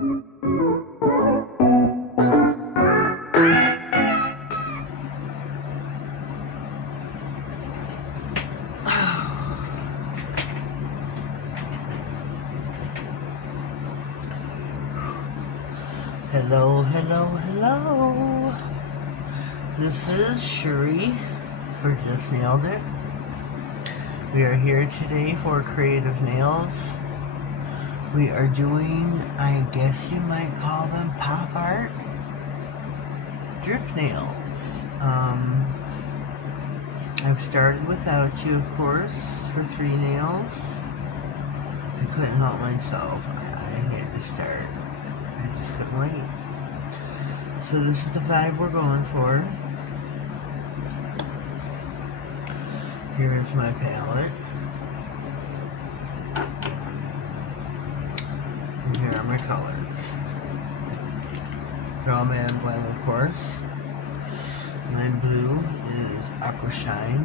Hello, hello, hello. This is Shuri for Just.nailedit. We are here today for Creativenailz. We are doing, I guess you might call them pop art, drip nails. I've started without you, of course, for 3 nails. I couldn't help myself. I had to start. I just couldn't wait. So this is the vibe we're going for. Here is my palette. And here are my colors. Glam and Glam, of course. My blue is Aqua Shine.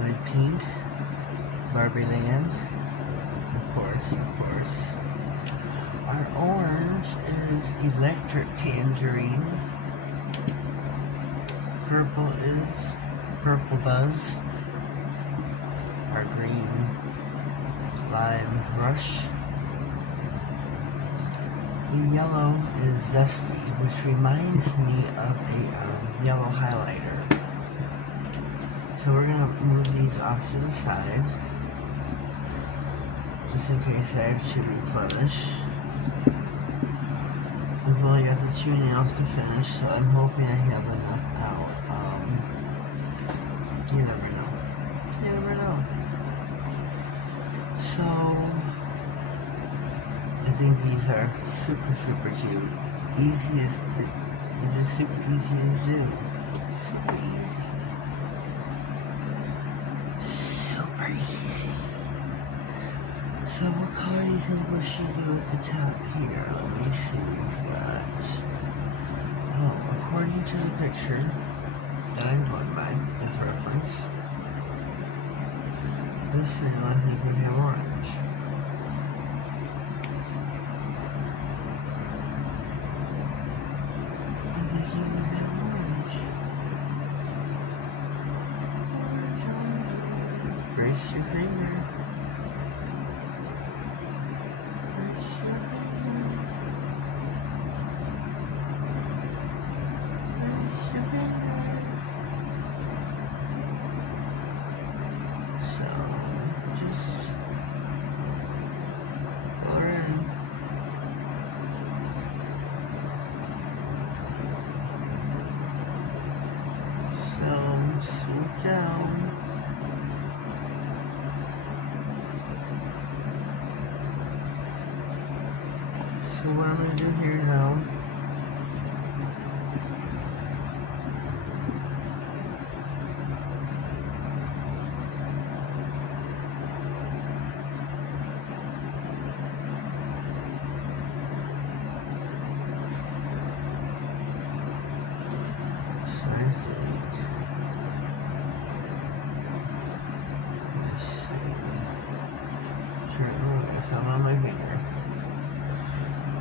My pink, Barbie Land. Of course. Our orange is Electric Tangerine. Purple is Purple Buzz. Our green, Lime Rush. The yellow is Zesty, which reminds me of a yellow highlighter. So we're going to move these off to the side, just in case I have to replenish. We've only got the 2 nails to finish, so I'm hoping I have enough out. You never know. You never know. So, I think these are super cute. They're just super easy to do. Super easy. Super easy. So what color do you think we should do at the top here? Let me see, we've got, according to the picture that I'm going by as reference, this nail I think would have orange. I think it would have orange. Brace your finger. So, just color in. So, swoop down. So what I'm going to do here now, on my finger.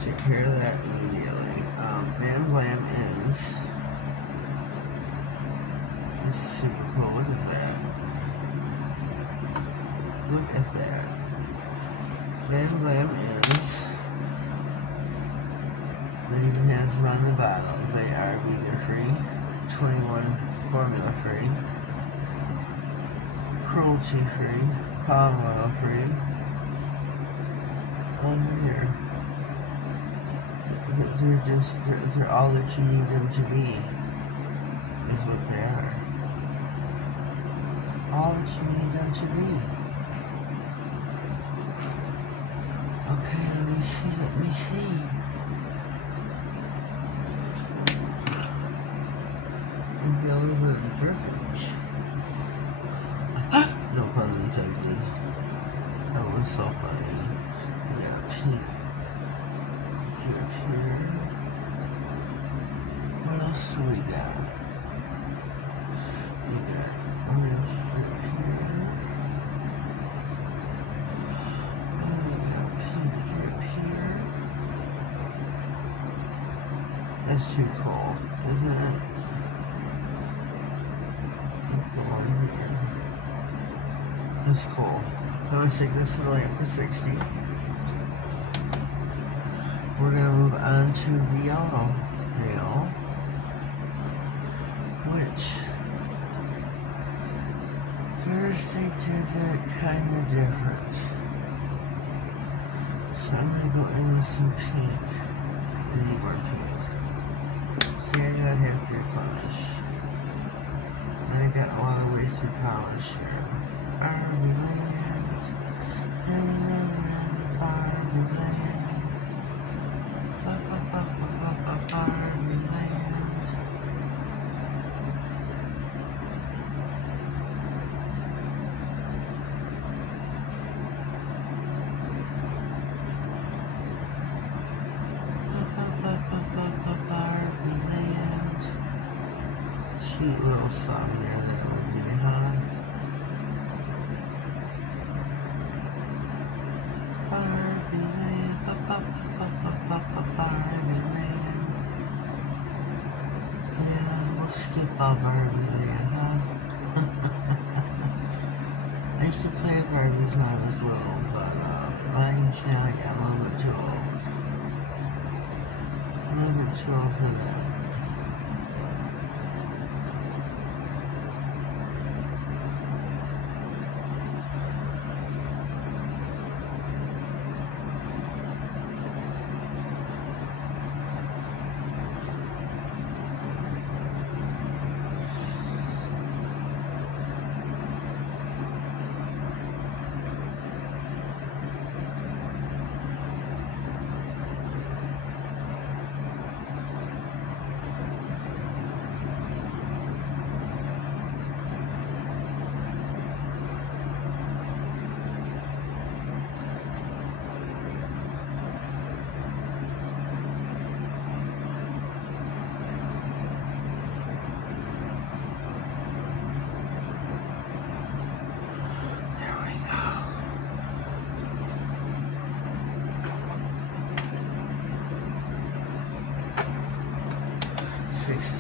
Take care of that immediately. And Glam ends. This is super cool. Look at that. Look at that. And Glam ends. It even has them on the bottom. They are vegan free, 21 formula free, cruelty free, palm oil free. Over here, they're all that you need them to be, is what they are. All that you need them to be. Okay, let me see. Maybe a little bit of drippage. No pun intended. That was so funny. Pink drip here. What else do we got? We got orange drip here. Oh, we got pink drip That's too cool, isn't it? That's cool. I'm going to stick this to the lamp for 60. We're going to move on to the yellow nail, which first they did it kind of different. So I'm going to go in with some pink. I need more pink. See, I got half your polish. And I got a lot of wasted polish here. Barbie land, Barbie land, Barbie land. Barbie land. Cute little song there that would be, huh? Barbie land, Barbie land. Yeah, we'll skip all Barbie land, huh? I used to play Barbies when I was little, but mine now, yeah, I'm a little bit too old. A little bit too old for that.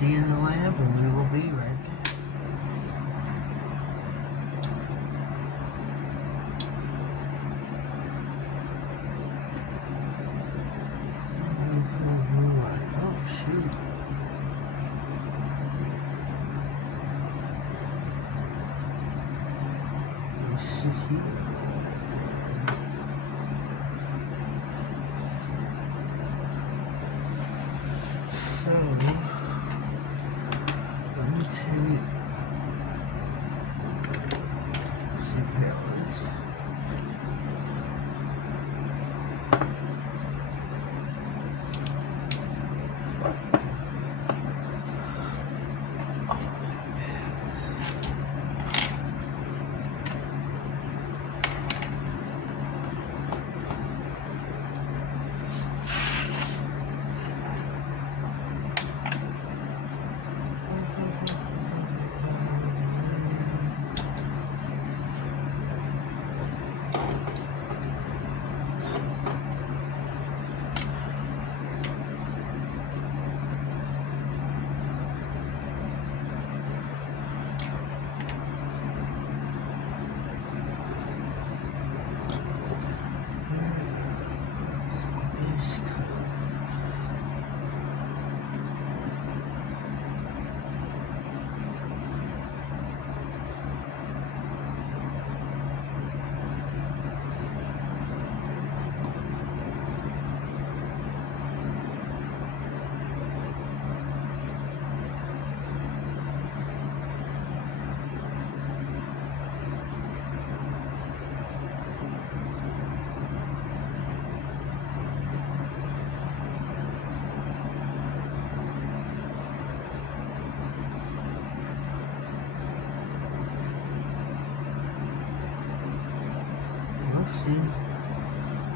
In the lab, and we will be right back. Oh, shoot. Let's see here. So,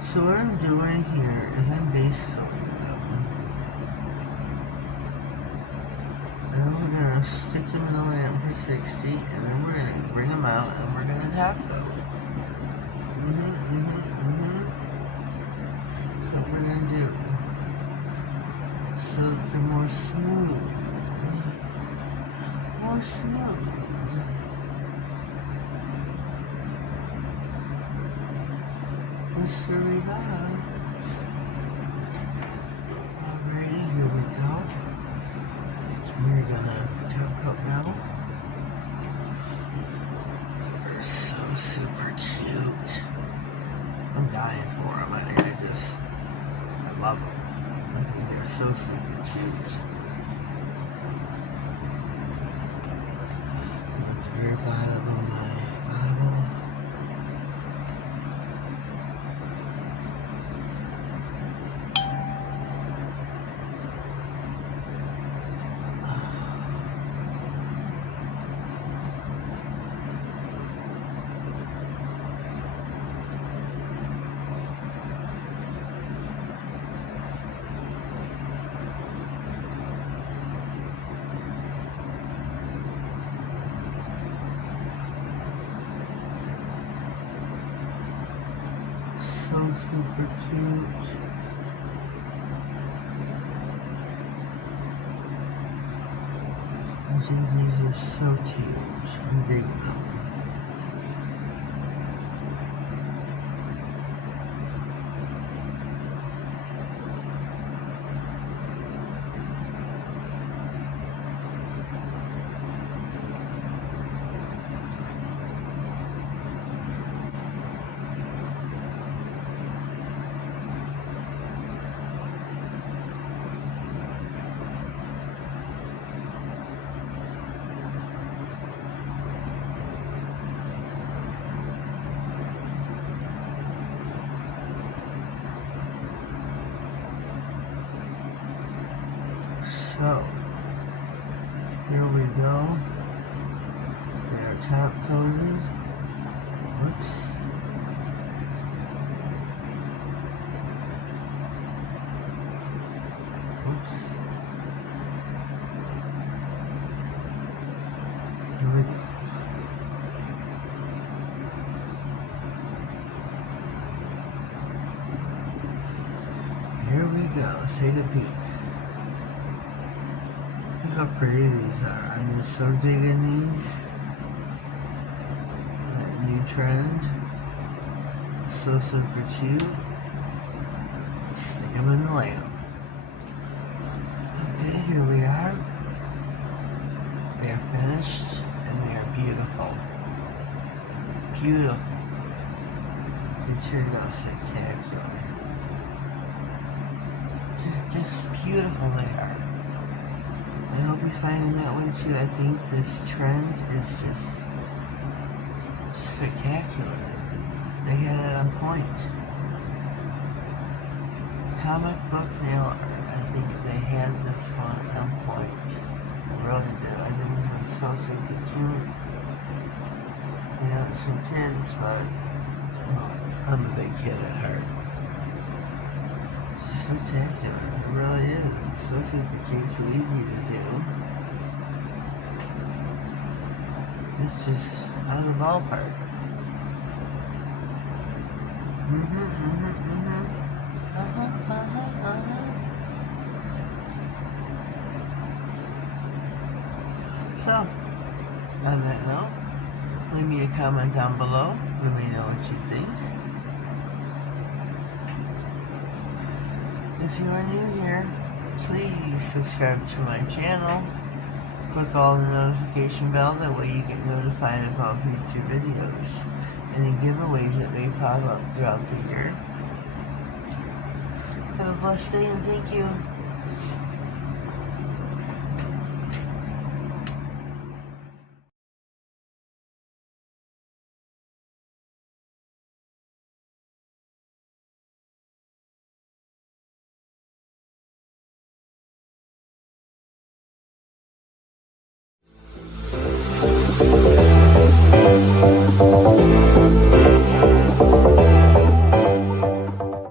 So what I'm doing here is I'm base coating them. And then we're going to stick them in the lamp for 60, and then we're going to bring them out and we're going to top coat. So what we're going to do. so they're more smooth. More smooth. Mr. Revive. Alrighty, here we go. We're gonna top coat now. They're so super cute. I'm dying for them. I love them. I think they're so super cute. At the very bottom of my bottle. So super cute. I think these are so cute. I'm digging them. So, here we go. They are top coated. Whoops. Whoops. Here we go. Here we go. Take a peek. Look how pretty these are. I'm just so digging these. That new trend. So super cute. Stick them in the lamp. Okay, here we are. They are finished and they are beautiful. Beautiful. They turned out spectacular. Just beautiful they are. I hope you find them that way too. I think this trend is just spectacular. They had it on point. Comic book nail art. I think they had this one on point. I really did. I think it was so super cute. You know, some kids, but well, I'm a big kid at heart. Spectacular. It really is. It's so super cute, so easy to do. It's just out of the ballpark. So, on that note, leave me a comment down below. Let me know what you think. If you are new here, please subscribe to my channel. Click all the notification bell, that way you get notified about future videos and the giveaways that may pop up throughout the year. Have a blessed day and thank you.